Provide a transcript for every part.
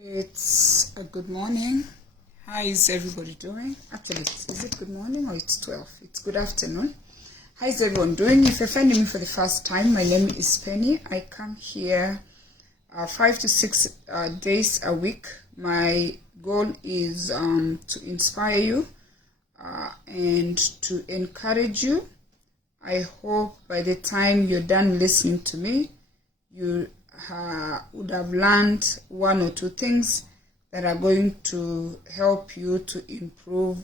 It's a good morning. How is everybody doing? Actually, is it good morning or it's 12? It's good afternoon. How is everyone doing? If you're finding me for the first time, my name is Penny. I come here 5 to 6 days a week. My goal is to inspire you and to encourage you. I hope by the time you're done listening to me, you would have learned one or two things that are going to help you to improve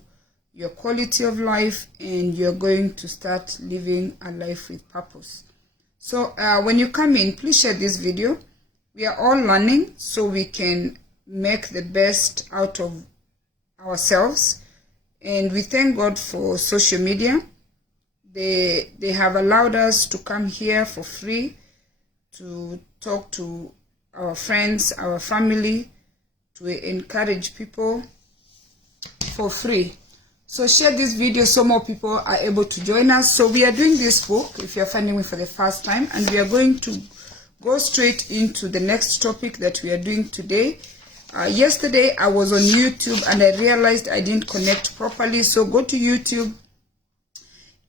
your quality of life, and you're going to start living a life with purpose. So when you come in, please share this video. We are all learning so we can make the best out of ourselves, and we thank God for social media. They have allowed us to come here for free to talk to our friends, our family, to encourage people for free. So share this video so more people are able to join us. So we are doing this book, if you're finding me for the first time, and we are going to go straight into the next topic that we are doing today. Yesterday I was on YouTube and I realized I didn't connect properly. So go to YouTube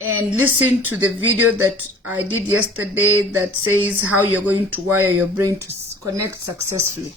and listen to the video that I did yesterday that says how you're going to wire your brain to connect successfully.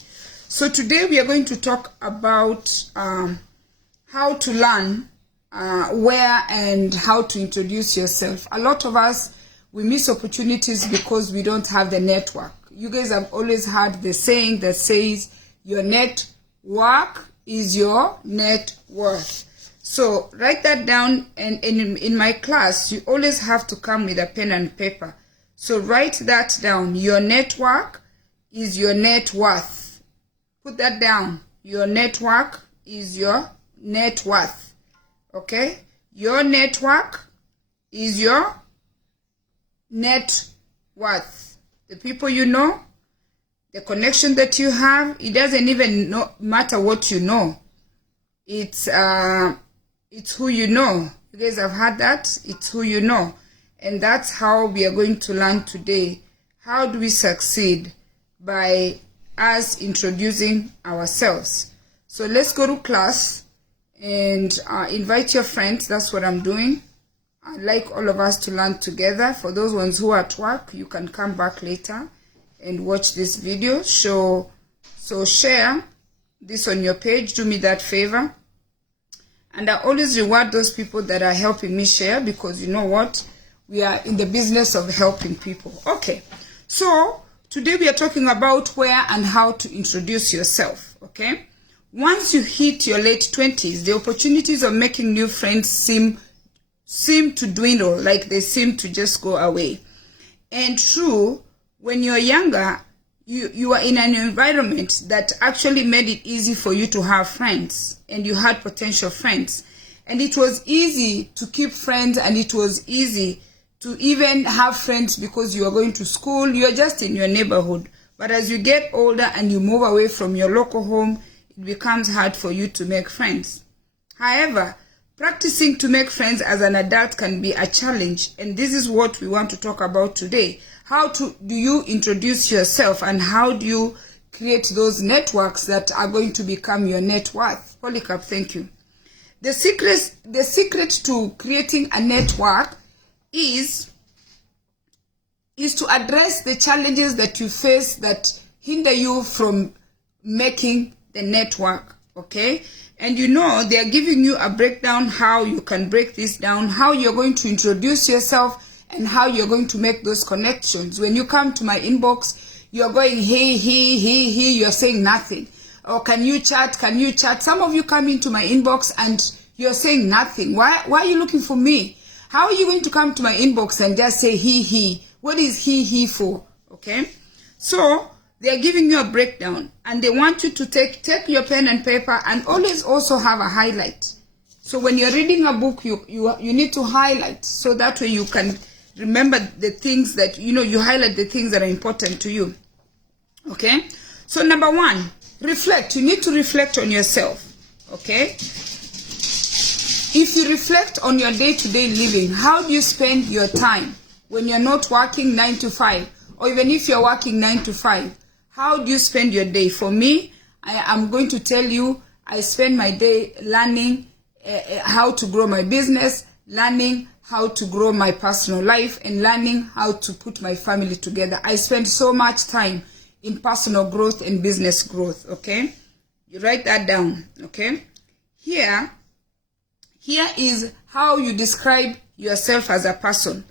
So today we are going to talk about how to learn where and how to introduce yourself. A lot of us, we miss opportunities because we don't have the network. You guys have always heard the saying that says your network is your net worth. So write that down, and in my class, you always have to come with a pen and paper. So write that down. Your network is your net worth. Put that down. Your network is your net worth. Okay? Your network is your net worth. The people you know, the connection that you have, it doesn't even matter what you know. It's who you know. You guys have heard that? It's who you know. And that's how we are going to learn today. How do we succeed? By us introducing ourselves. So let's go to class and invite your friends. That's what I'm doing. I'd like all of us to learn together. For those ones who are at work, you can come back later and watch this video. So share this on your page. Do me that favor. And I always reward those people that are helping me share, because you know what? We are in the business of helping people. Okay. So today we are talking about where and how to introduce yourself. Okay. Once you hit your late 20s, the opportunities of making new friends seem to dwindle, like they seem to just go away. And true, when you're younger, you are in an environment that actually made it easy for you to have friends, and you had potential friends, and it was easy to keep friends, and it was easy to even have friends because you are going to school, you are just in your neighborhood. But as you get older and you move away from your local home, it becomes hard for you to make friends. However, practicing to make friends as an adult can be a challenge, and this is what we want to talk about today. How do you introduce yourself, and how do you create those networks that are going to become your net worth? Polycarp, thank you. The secret to creating a network is to address the challenges that you face that hinder you from making the network. Okay? And you know, they are giving you a breakdown how you can break this down, how you're going to introduce yourself, and how you're going to make those connections. When you come to my inbox, you're going, hey, you're saying nothing. Or can you chat? Some of you come into my inbox and you're saying nothing. Why are you looking for me? How are you going to come to my inbox and just say he? What is he for? Okay? So they're giving you a breakdown, and they want you to take your pen and paper, and always also have a highlight. So when you're reading a book, you need to highlight, so that way you can remember the things that, you highlight the things that are important to you. Okay? So number one, reflect. You need to reflect on yourself. Okay? If you reflect on your day-to-day living, how do you spend your time when you're not working 9 to 5? Or even if you're working 9 to 5, how do you spend your day? For me, I am going to tell you, I spend my day learning how to grow my business, learning how to grow my personal life, and learning how to put my family together. I spend so much time in personal growth and business growth, okay? You write that down, okay? Here is how you describe yourself as a person.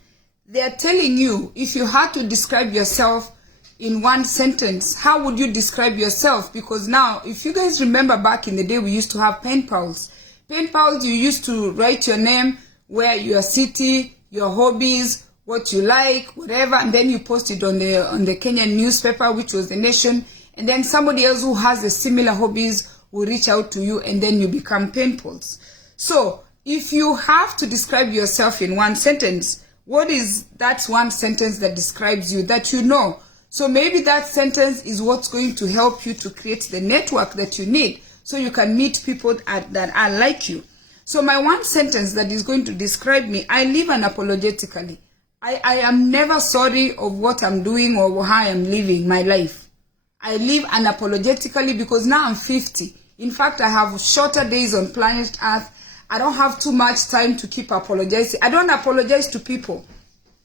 They are telling you, if you had to describe yourself in one sentence, how would you describe yourself? Because now, if you guys remember back in the day, we used to have pen pals. Pen pals, you used to write your name, where your city, your hobbies, what you like, whatever, and then you post it on the Kenyan newspaper, which was The Nation, and then somebody else who has the similar hobbies will reach out to you, and then you become pen pals. So, if you have to describe yourself in one sentence, what is that one sentence that describes you, that you know? So maybe that sentence is what's going to help you to create the network that you need, so you can meet people that are like you. So my one sentence that is going to describe me, I live unapologetically. I am never sorry of what I'm doing or how I'm living my life. I live unapologetically because now I'm 50. In fact, I have shorter days on planet Earth. I don't have too much time to keep apologizing. I don't apologize to people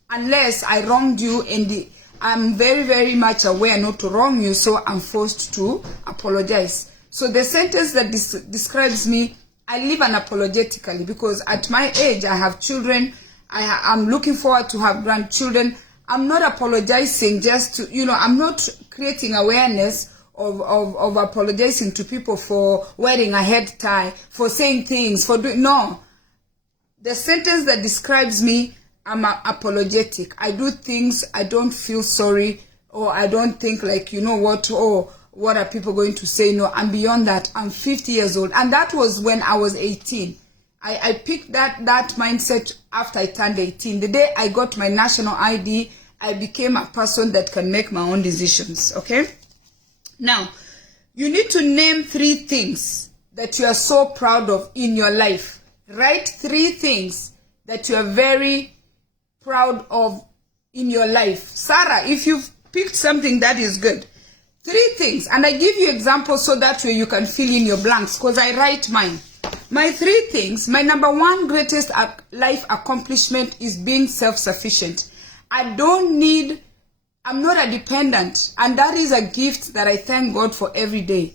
unless I wronged you, and I'm very, very much aware not to wrong you, so I'm forced to apologize. So the sentence that describes me, I live unapologetically because at my age, I have children. I'm looking forward to have grandchildren. I'm not apologizing just to, I'm not creating awareness of apologizing to people for wearing a head tie, for saying things, for doing, no. The sentence that describes me, I'm apologetic. I do things, I don't feel sorry, or I don't think like, what are people going to say? No, I'm beyond that. I'm 50 years old. And that was when I was 18. I picked that mindset after I turned 18. The day I got my national ID, I became a person that can make my own decisions, okay? Now, you need to name 3 things that you are so proud of in your life. Write 3 things that you are very proud of in your life. Sarah, if you've picked something, that is good. 3 things, and I give you examples so that way you can fill in your blanks, because I write mine. My 3 things, my number 1 greatest life accomplishment is being self-sufficient. I'm not a dependent, and that is a gift that I thank God for every day.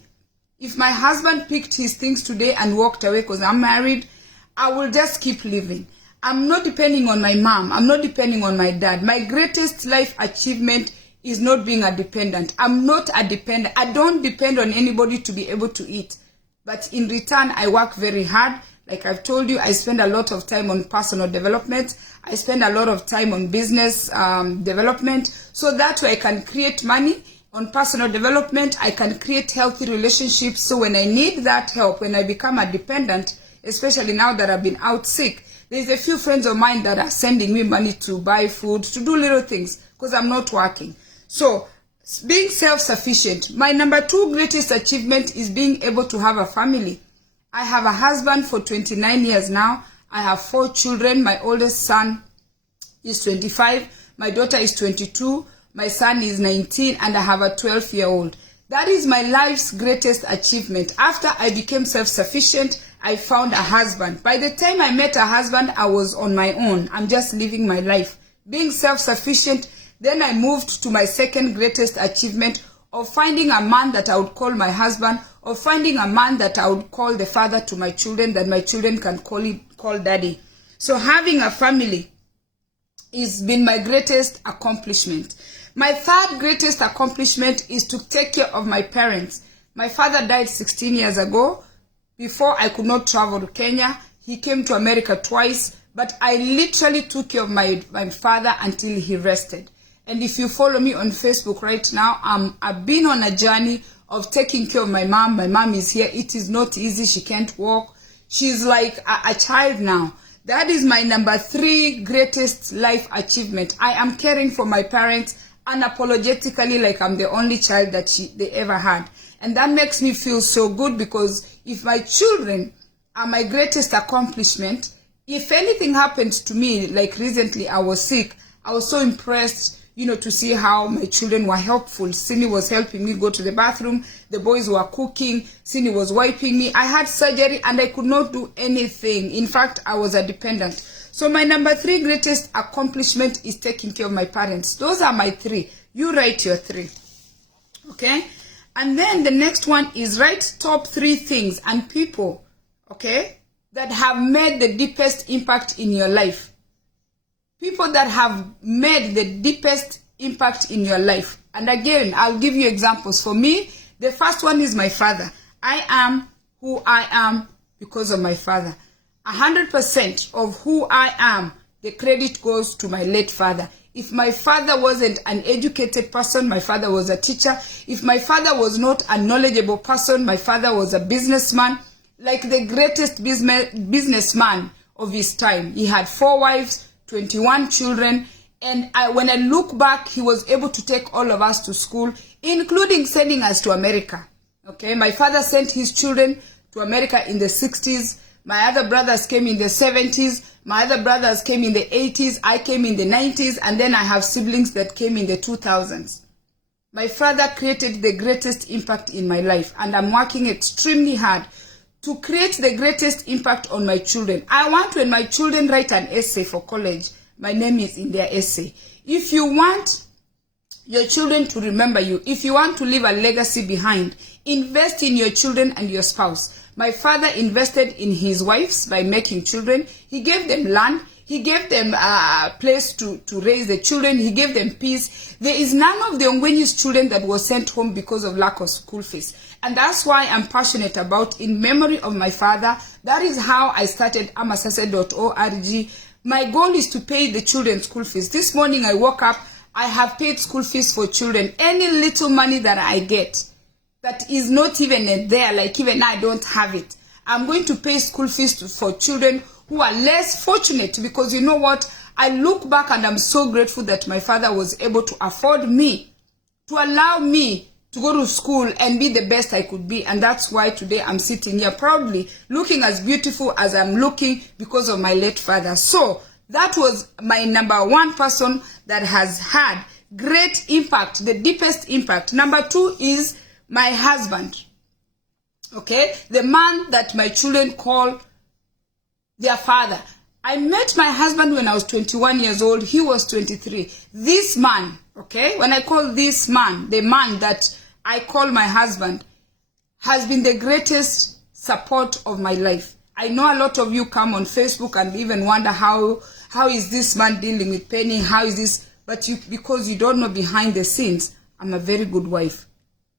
If my husband picked his things today and walked away because I'm married, I will just keep living. I'm not depending on my mom. I'm not depending on my dad. My greatest life achievement is not being a dependent. I'm not a dependent. I don't depend on anybody to be able to eat. But in return, I work very hard. Like I've told you, I spend a lot of time on personal development. I spend a lot of time on business development. So that way I can create money. On personal development, I can create healthy relationships. So when I need that help, when I become a dependent, especially now that I've been out sick, there's a few friends of mine that are sending me money to buy food, to do little things, because I'm not working. So being self-sufficient. My number 2 greatest achievement is being able to have a family. I have a husband for 29 years now. I have 4 children. My oldest son is 25. My daughter is 22. My son is 19. And I have a 12-year-old. That is my life's greatest achievement. After I became self-sufficient, I found a husband. By the time I met a husband, I was on my own. I'm just living my life. Being self-sufficient. Then I moved to my second greatest achievement of finding a man that I would call my husband, or finding a man that I would call the father to my children, that my children can call daddy. So having a family has been my greatest accomplishment. My 3rd greatest accomplishment is to take care of my parents. My father died 16 years ago. Before I could not travel to Kenya. He came to America twice, but I literally took care of my father until he rested. And if you follow me on Facebook right now, I've been on a journey of taking care of my mom. My mom is here. It is not easy. She can't walk. She's like a child now. That is my number 3 greatest life achievement. I am caring for my parents unapologetically, like I'm the only child that they ever had. And that makes me feel so good, because if my children are my greatest accomplishment, if anything happens to me, like recently I was sick, I was so impressed, to see how my children were helpful. Cindy was helping me go to the bathroom. The boys were cooking. Cindy was wiping me. I had surgery and I could not do anything. In fact, I was a dependent. So my number 3 greatest accomplishment is taking care of my parents. Those are my 3. You write your 3. Okay? And then the next one is write top 3 things and people, okay, that have made the deepest impact in your life. People that have made the deepest impact in your life. And again, I'll give you examples. For me, the first one is my father. I am who I am because of my father. 100% of who I am, the credit goes to my late father. If my father wasn't an educated person, my father was a teacher. If my father was not a knowledgeable person, my father was a businessman, like the greatest businessman of his time. He had 4 wives, 21 children, and when I look back, he was able to take all of us to school, including sending us to America. Okay, my father sent his children to America in the 60s. My other brothers came in the 70s. My other brothers came in the 80s. I came in the 90s. And then I have siblings that came in the 2000s. My father created the greatest impact in my life. And I'm working extremely hard to create the greatest impact on my children. I want when my children write an essay for college, my name is in their essay. If you want your children to remember you, if you want to leave a legacy behind, invest in your children and your spouse. My father invested in his wives by making children. He gave them land. He gave them a place to raise the children. He gave them peace. There is none of the Ongwenyu's children that was sent home because of lack of school fees. And that's why I'm passionate about, in memory of my father. That is how I started amasase.org. My goal is to pay the children school fees. This morning I woke up, I have paid school fees for children. Any little money that I get that is not even there, like even I don't have it, I'm going to pay school fees for children who are less fortunate, because you know what? I look back and I'm so grateful that my father was able to afford me, to allow me to go to school and be the best I could be. And that's why today I'm sitting here proudly, looking as beautiful as I'm looking because of my late father. So that was my number 1 person that has had great impact, the deepest impact. Number 2 is my husband. Okay? The man that my children call their father. I met my husband when I was 21 years old. He was 23. This man, okay? When I call this man, the man that I call my husband, has been the greatest support of my life. I know a lot of you come on Facebook and even wonder how is this man dealing with Penny? How is this? But because you don't know behind the scenes, I'm a very good wife.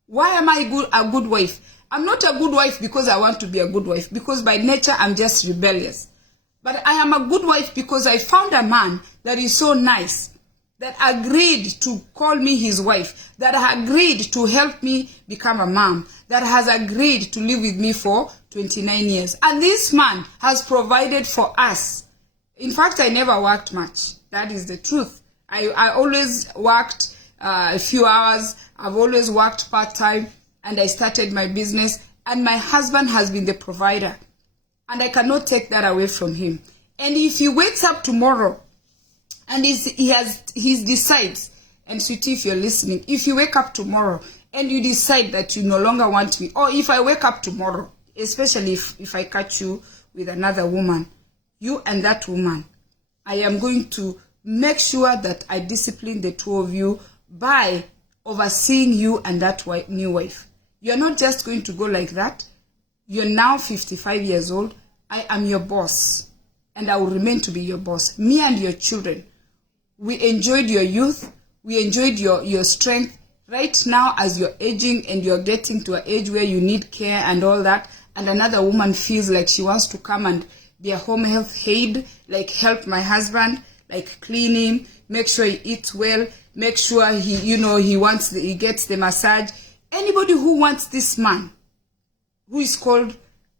Why am I a good wife? I'm not a good wife because I want to be a good wife, because by nature I'm just rebellious. But I am a good wife because I found a man that is so nice, that agreed to call me his wife, that agreed to help me become a mom, that has agreed to live with me for 29 years. And this man has provided for us. In fact, I never worked much. That is the truth. I always worked a few hours. I've always worked part-time, and I started my business. And my husband has been the provider. And I cannot take that away from him. And if he wakes up tomorrow and he decides, and sweetie, if you're listening, if you wake up tomorrow and you decide that you no longer want me, or if I wake up tomorrow, especially if I catch you with another woman, you and that woman, I am going to make sure that I discipline the 2 of you by overseeing you and that new wife. You're not just going to go like that. You're now 55 years old. I am your boss, and I will remain to be your boss. Me and your children, we enjoyed your youth. We enjoyed your strength. Right now, as you're aging and you're getting to an age where you need care and all that, and another woman feels like she wants to come and be a home health aide, like help my husband, like clean him, make sure he eats well, make sure he gets the massage. Anybody who wants this man, who is called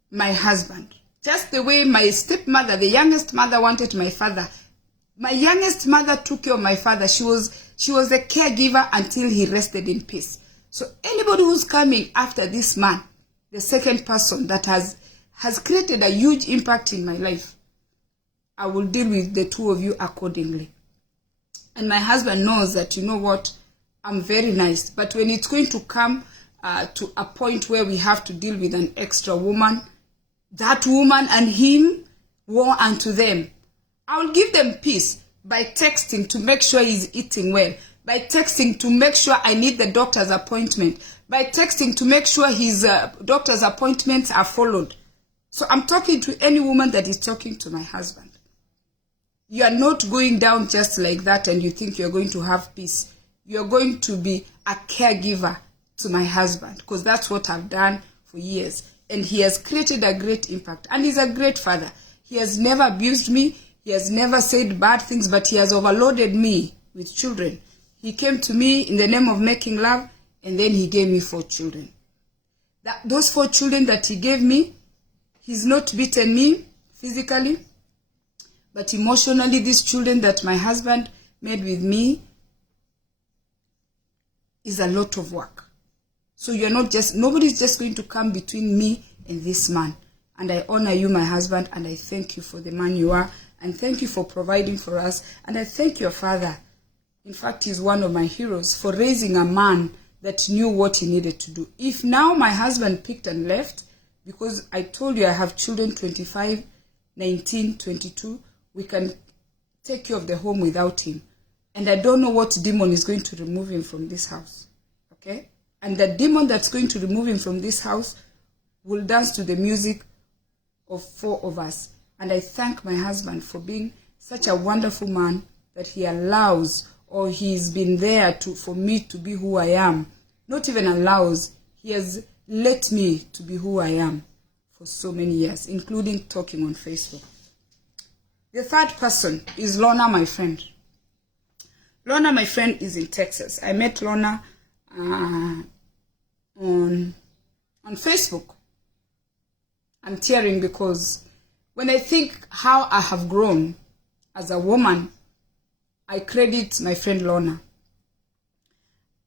my husband, just the way my stepmother, the youngest mother, wanted my father. My youngest mother took care of my father. She was a caregiver until he rested in peace. So anybody who's coming after this man, the second person that has created a huge impact in my life, I will deal with the 2 of you accordingly. And my husband knows that, you know what, I'm very nice. But when it's going to come to a point where we have to deal with an extra woman, that woman and him, woe unto them. I will give them peace by texting to make sure he's eating well, by texting to make sure I need the doctor's appointment, by texting to make sure his doctor's appointments are followed. So I'm talking to any woman that is talking to my husband. You are not going down just like that and you think you're going to have peace. You're going to be a caregiver to my husband, because that's what I've done for years. And he has created a great impact. And he's a great father. He has never abused me. He has never said bad things, but he has overloaded me with children. He came to me in the name of making love, and then he gave me 4 children. Those 4 children that he gave me, he's not beaten me physically, but emotionally, these children that my husband made with me is a lot of work. So nobody's just going to come between me and this man. And I honor you, my husband, and I thank you for the man you are, and thank you for providing for us, and I thank your father. In fact, he's one of my heroes for raising a man that knew what he needed to do. If now my husband picked and left, because I told you I have children 25, 19, 22, we can take care of the home without him. And I don't know what demon is going to remove him from this house. Okay? And the demon that's going to remove him from this house will dance to the music of 4 of us. And I thank my husband for being such a wonderful man that he allows, or he's been there for me to be who I am. Not even allows, he has let me to be who I am for so many years, including talking on Facebook. The third person is Lorna, my friend. Lorna, my friend, is in Texas. I met Lorna on Facebook. I'm tearing because when I think how I have grown as a woman, I credit my friend Lorna.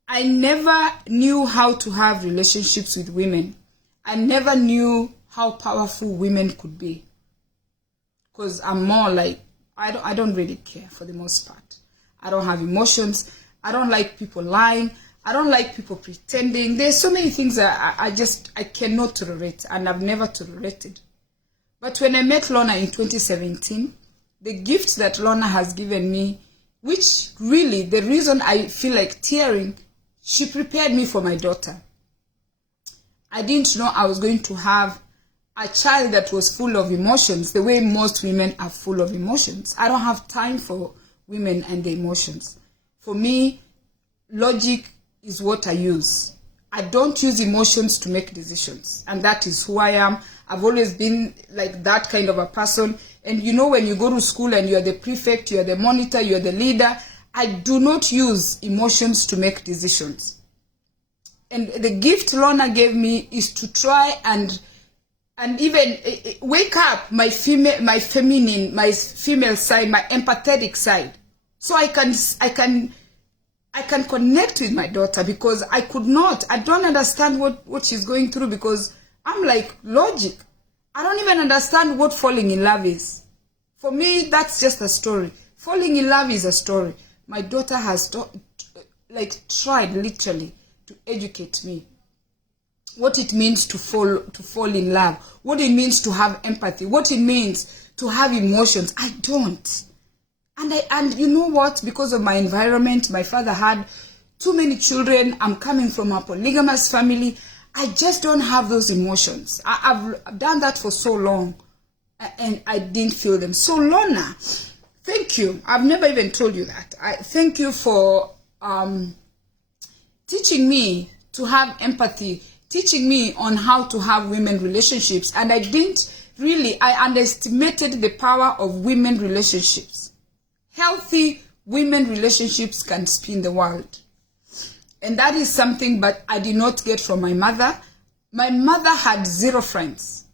I never knew how to have relationships with women. I never knew how powerful women could be. Because I'm more like, I don't really care for the most part. I don't have emotions. I don't like people lying. I don't like people pretending. There's so many things that I cannot tolerate, and I've never tolerated. But when I met Lorna in 2017, the gift that Lorna has given me, which really, the reason I feel like tearing, she prepared me for my daughter. I didn't know I was going to have a child that was full of emotions, the way most women are full of emotions. I don't have time for women and their emotions. For me, logic is what I use. I don't use emotions to make decisions. And that is who I am. I've always been like that kind of a person. And you know, when you go to school and you're the prefect, you're the monitor, you're the leader, I do not use emotions to make decisions. And the gift Lorna gave me is to try and even wake up my feminine, my female side, my empathetic side. So I can connect with my daughter, because I don't understand what she's going through, because I'm like, logic. I don't even understand what falling in love is. For me, that's just a story. Falling in love is a story. My daughter has tried literally to educate me. What it means to fall in love. What it means to have empathy. What it means to have emotions. I don't. And you know what? Because of my environment, my father had too many children. I'm coming from a polygamous family. I just don't have those emotions. I've done that for so long, and I didn't feel them. So Lorna, thank you. I've never even told you that. I thank you for teaching me to have empathy, teaching me on how to have women relationships. And I underestimated the power of women relationships. Healthy women relationships can spin the world. And that is something but I did not get from my mother. My mother had 0 friends.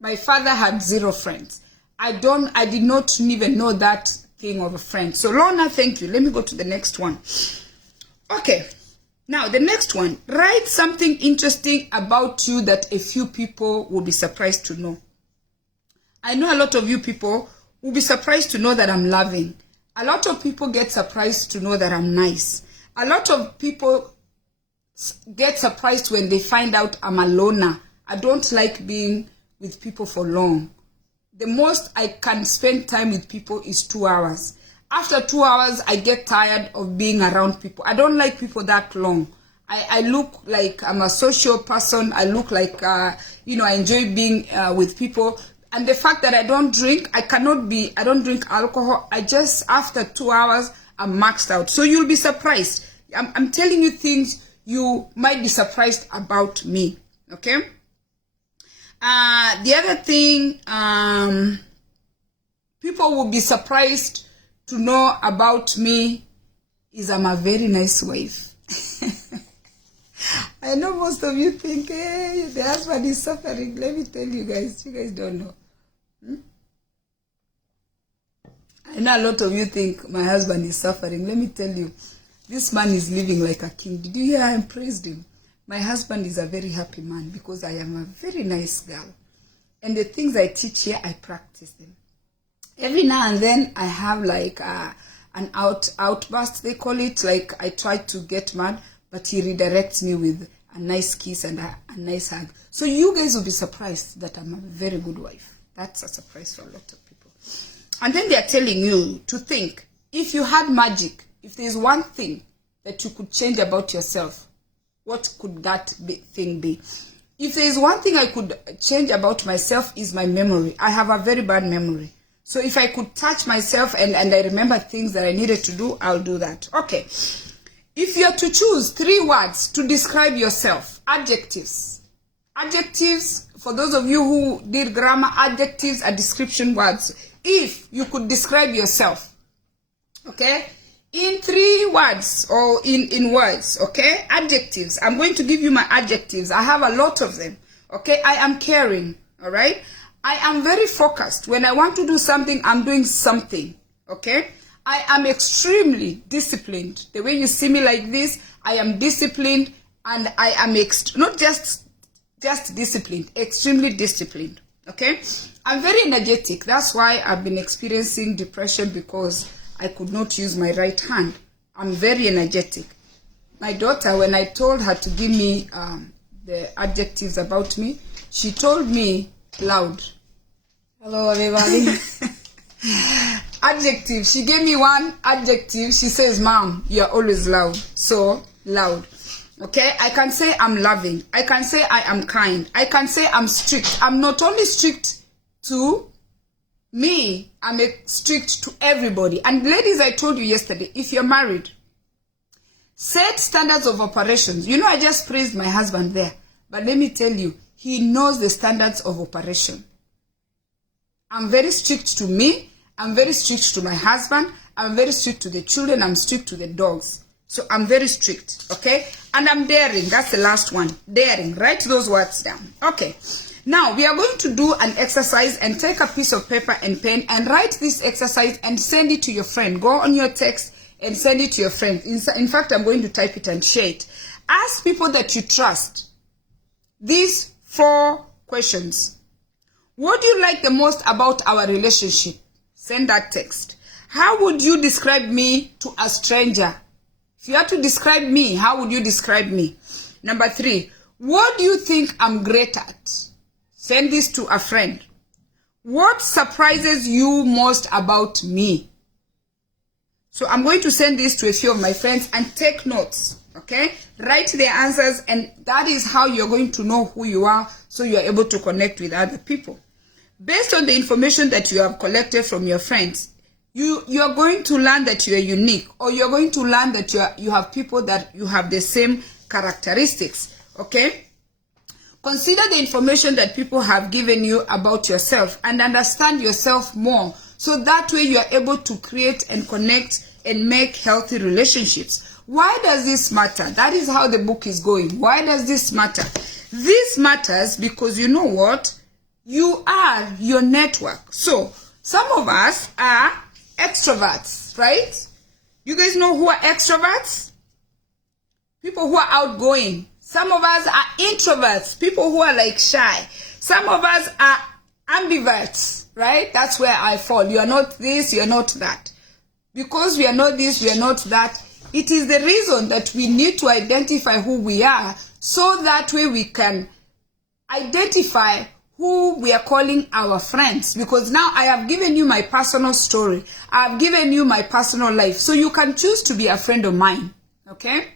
My father had 0 friends. I did not even know that thing of a friend. So Lorna, thank you. Let me go to the next one. Okay. Now, the next one. Write something interesting about you that a few people will be surprised to know. I know a lot of you people will be surprised to know that I'm loving. A lot of people get surprised to know that I'm nice. A lot of people get surprised when they find out I'm a loner. I don't like being with people for long. The most I can spend time with people is 2 hours. After 2 hours, I get tired of being around people. I don't like people that long. I look like I'm a social person. I look like, I enjoy being with people. And the fact that I don't drink, I don't drink alcohol. After 2 hours, I'm maxed out. So you'll be surprised. I'm telling you things you might be surprised about me. Okay? The other thing, people will be surprised to know about me is I'm a very nice wife. I know most of you think, hey, the husband is suffering. Let me tell you guys don't know. I know a lot of you think my husband is suffering. Let me tell you, this man is living like a king. Did you hear I praised him? My husband is a very happy man because I am a very nice girl. And the things I teach here, I practice them. Every now and then, I have like an outburst, they call it. Like I try to get mad, but he redirects me with a nice kiss and a nice hug. So you guys will be surprised that I'm a very good wife. That's a surprise for a lot of people. And then they are telling you to think, if you had magic, if there's one thing that you could change about yourself, what could that thing be? If there's one thing I could change about myself is my memory. I have a very bad memory. So if I could touch myself and I remember things that I needed to do, I'll do that. Okay. If you're to choose 3 words to describe yourself, adjectives. Adjectives, for those of you who did grammar, adjectives are description words. If you could describe yourself, okay, in 3 words or in words, okay, adjectives. I'm going to give you my adjectives. I have a lot of them, okay. I am caring, all right. I am very focused. When I want to do something, I'm doing something, okay. I am extremely disciplined. The way you see me like this, I am disciplined, and I am not just disciplined, extremely disciplined, okay. I'm very energetic. That's why I've been experiencing depression, because I could not use my right hand. I'm very energetic. My daughter, when I told her to give me the adjectives about me, she told me loud. Hello, everybody. Adjective. She gave me one adjective. She says, Mom, you're always loud. So loud. Okay? I can say I'm loving. I can say I am kind. I can say I'm strict. I'm not only strict to me, I'm strict to everybody. And ladies, I told you yesterday, if you're married, set standards of operations. You know, I just praised my husband there. But let me tell you, he knows the standards of operation. I'm very strict to me. I'm very strict to my husband. I'm very strict to the children. I'm strict to the dogs. So I'm very strict, okay? And I'm daring. That's the last one. Daring. Write those words down. Okay. Now, we are going to do an exercise, and take a piece of paper and pen and write this exercise and send it to your friend. Go on your text and send it to your friend. In fact, I'm going to type it and share it. Ask people that you trust these 4 questions. What do you like the most about our relationship? Send that text. How would you describe me to a stranger? If you had to describe me, how would you describe me? Number 3, what do you think I'm great at? Send this to a friend. What surprises you most about me? So I'm going to send this to a few of my friends and take notes, okay? Write their answers, and that is how you're going to know who you are, so you're able to connect with other people. Based on the information that you have collected from your friends, you're going to learn that you are unique, or you're going to learn that you have people that you have the same characteristics, okay? Consider the information that people have given you about yourself and understand yourself more, so that way you are able to create and connect and make healthy relationships. Why does this matter? That is how the book is going. Why does this matter? This matters because you know what? You are your network. So, some of us are extroverts, right? You guys know who are extroverts? People who are outgoing. Some of us are introverts, people who are like shy. Some of us are ambiverts, right? That's where I fall. You are not this, you are not that. because we are not this, we are not that. It is the reason that we need to identify who we are, so that way we can identify who we are calling our friends. Because now I have given you my personal story. I have given you my personal life. So you can choose to be a friend of mine. Okay?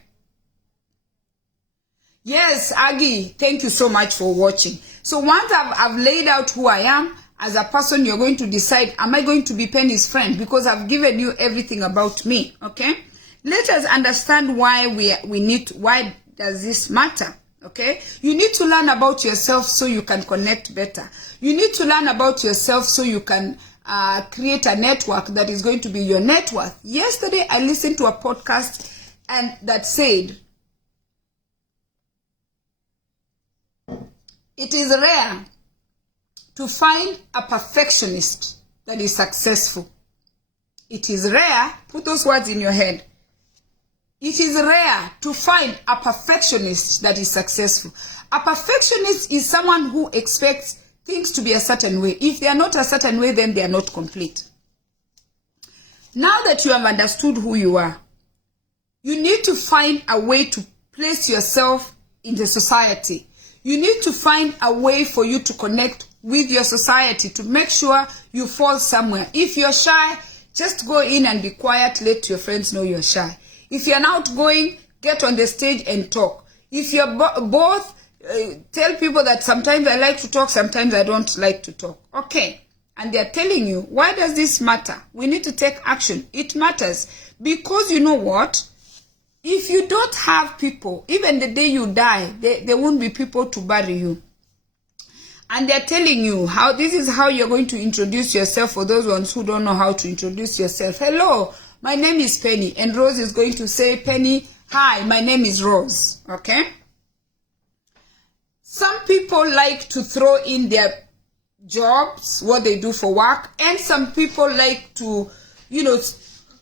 Yes, Aggie, thank you so much for watching. So once I've laid out who I am as a person, you're going to decide, am I going to be Penny's friend? Because I've given you everything about me. Okay? Let us understand why why does this matter? Okay, you need to learn about yourself so you can connect better. You need to learn about yourself so you can create a network that is going to be your net worth. Yesterday, I listened to a podcast and that said, it is rare to find a perfectionist that is successful. It is rare, put those words in your head. It is rare to find a perfectionist that is successful. A perfectionist is someone who expects things to be a certain way. If they are not a certain way, then they are not complete. Now that you have understood who you are, you need to find a way to place yourself in the society. You need to find a way for you to connect with your society to make sure you fall somewhere. If you're shy, just go in and be quiet. Let your friends know you're shy. If you're outgoing, get on the stage and talk. If you're both, tell people that sometimes I like to talk, sometimes I don't like to talk. Okay. And they're telling you, why does this matter? We need to take action. It matters. Because you know what? If you don't have people, even the day you die, there won't be people to bury you. And they're telling you how this is how you're going to introduce yourself for those ones who don't know how to introduce yourself. Hello. My name is Penny, and Rose is going to say, Penny, hi, my name is Rose, okay? Some people like to throw in their jobs, what they do for work, and some people like to,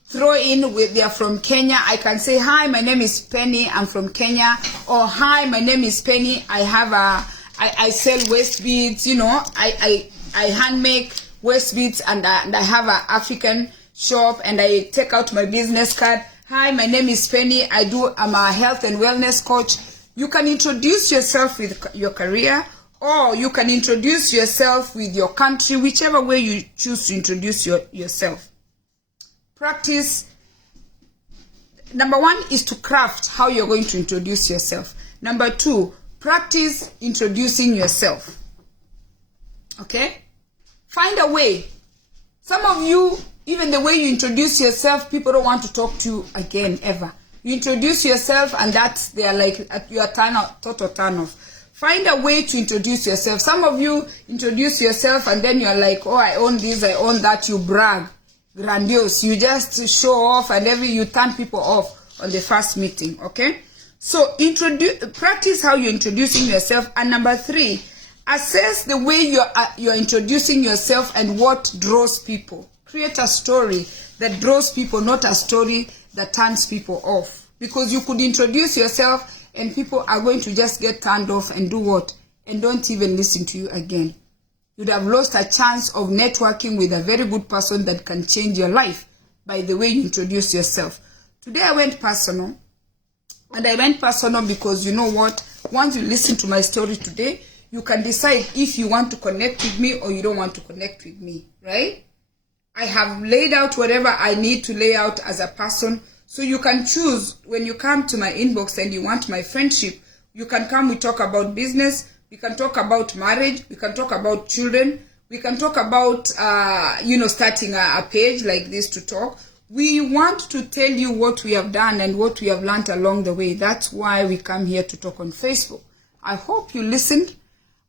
throw in with they're from Kenya. I can say, hi, my name is Penny, I'm from Kenya, or hi, my name is Penny, I sell waist beads, I hand make waist beads, and I have an African shop, and I take out my business card. Hi, my name is Penny. I'm a health and wellness coach. You can introduce yourself with your career, or you can introduce yourself with your country, whichever way you choose to introduce yourself. Practice. Number one is to craft how you're going to introduce yourself. Number two, practice introducing yourself. Okay? Find a way. Some of you, even the way you introduce yourself, people don't want to talk to you again, ever. You introduce yourself and they're like, your total turn off. Find a way to introduce yourself. Some of you introduce yourself and then you're like, oh, I own this, I own that. You brag. Grandiose. You just show off and you turn people off on the first meeting, okay? So practice how you're introducing yourself. And number three, assess the way you're introducing yourself and what draws people. Create a story that draws people, not a story that turns people off. Because you could introduce yourself and people are going to just get turned off and do what? And don't even listen to you again. You'd have lost a chance of networking with a very good person that can change your life by the way you introduce yourself. Today I went personal. And I went personal because you know what? Once you listen to my story today, you can decide if you want to connect with me or you don't want to connect with me, right? I have laid out whatever I need to lay out as a person. So you can choose when you come to my inbox and you want my friendship. You can come, we talk about business. We can talk about marriage. We can talk about children. We can talk about, starting a page like this to talk. We want to tell you what we have done and what we have learned along the way. That's why we come here to talk on Facebook. I hope you listened.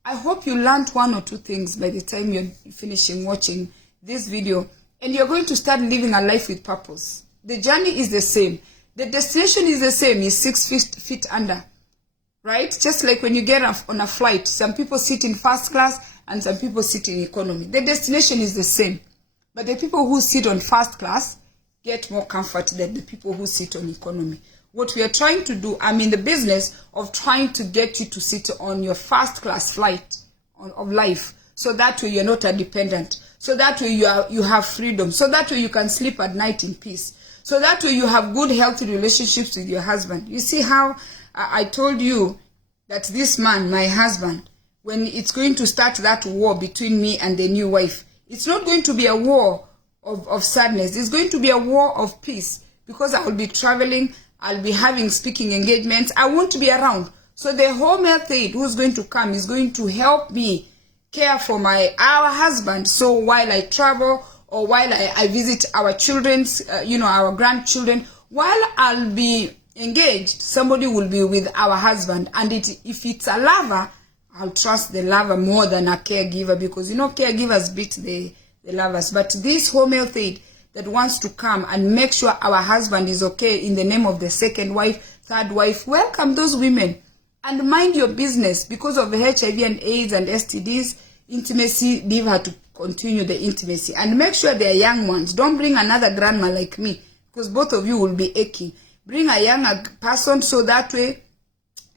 I hope you learned one or two things by the time you're finishing watching this video. And you're going to start living a life with purpose. The journey is the same. The destination is the same. It's 6 feet under. Right? Just like when you get on a flight. Some people sit in first class and some people sit in economy. The destination is the same. But the people who sit on first class get more comfort than the people who sit on economy. What we are trying to do, I'm in the business of trying to get you to sit on your first class flight of life. So that way you're not a dependent. So that way you have freedom. So that way you can sleep at night in peace. So that way you have good, healthy relationships with your husband. You see how I told you that this man, my husband, when it's going to start that war between me and the new wife, it's not going to be a war of sadness. It's going to be a war of peace, because I will be traveling, I'll be having speaking engagements, I won't be around. So the home health aide who's going to come is going to help me care for our husband. So while I travel, or while I visit our children's, our grandchildren, while I'll be engaged, somebody will be with our husband. And if it's a lover, I'll trust the lover more than a caregiver, because caregivers beat the lovers. But this home health aide that wants to come and make sure our husband is okay in the name of the second wife, third wife, welcome those women. And mind your business. Because of HIV and AIDS and STDs, intimacy, leave her to continue the intimacy. And make sure they're young ones. Don't bring another grandma like me, because both of you will be aching. Bring a younger person, so that way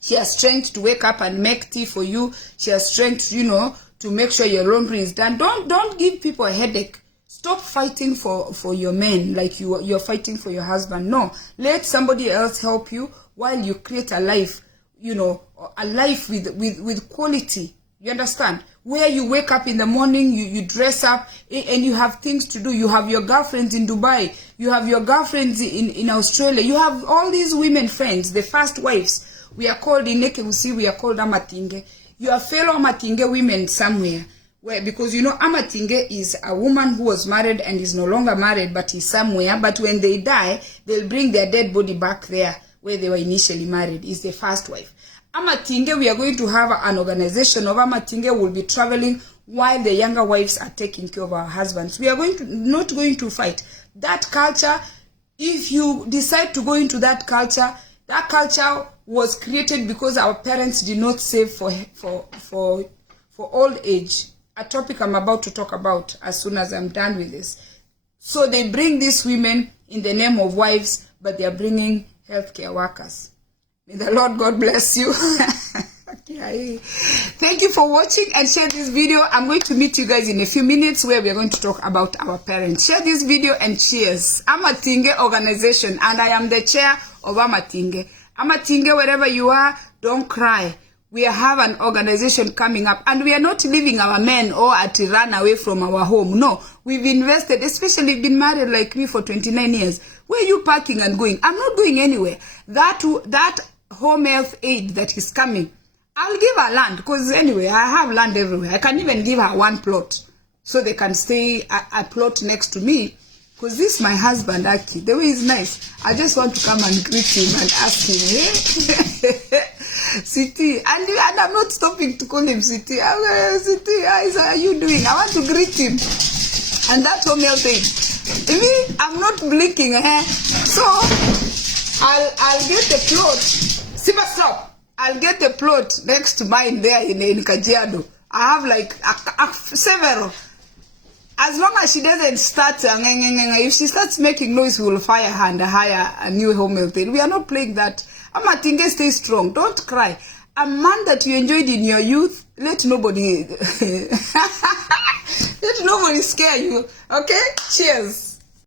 she has strength to wake up and make tea for you. She has strength, to make sure your laundry is done. Don't give people a headache. Stop fighting for your men like you're fighting for your husband. No, let somebody else help you while you create a life, a life with quality. You understand? Where you wake up in the morning, you dress up, and you have things to do. You have your girlfriends in Dubai. You have your girlfriends in Australia. You have all these women friends, the first wives. We are called in Nekeusi, we are called Amatinge. Your fellow Amatinge women somewhere. Because Amatinge is a woman who was married and is no longer married, but is somewhere. But when they die, they'll bring their dead body back there where they were initially married. Is the first wife. Amatinge, we are going to have an organization of Amatinge will be traveling while the younger wives are taking care of our husbands. We are not going to fight. That culture, if you decide to go into that culture was created because our parents did not save for old age. A topic I'm about to talk about as soon as I'm done with this. So they bring these women in the name of wives, but they are bringing healthcare workers. May the Lord God bless you. Thank you for watching, and share this video. I'm going to meet you guys in a few minutes where we are going to talk about our parents. Share this video and cheers. Amatinge organization, and I am the chair of Amatinge. Amatinge, wherever you are, don't cry. We have an organization coming up, and we are not leaving our men or to run away from our home. No, we've invested, especially been married like me for 29 years. Where are you parking and going? I'm not going anywhere. That home health aid that is coming, I'll give her land, because anyway, I have land everywhere. I can even give her one plot so they can stay a plot next to me. Because this is my husband, actually. The way he's nice. I just want to come and greet him and ask him, hey? Siti. And I'm not stopping to call him Siti. Siti, how are you doing? I want to greet him. And that home health aid. Me, I'm not blinking. So, I'll get the plot. Simba, stop. I'll get the plot next to mine there in Kajiado. I have like several. As long as she doesn't start, if she starts making noise, we will fire her and hire a new home health aide. We are not playing that. Amatinge, stay strong. Don't cry. A man that you enjoyed in your youth, let nobody scare you. Okay? Cheers.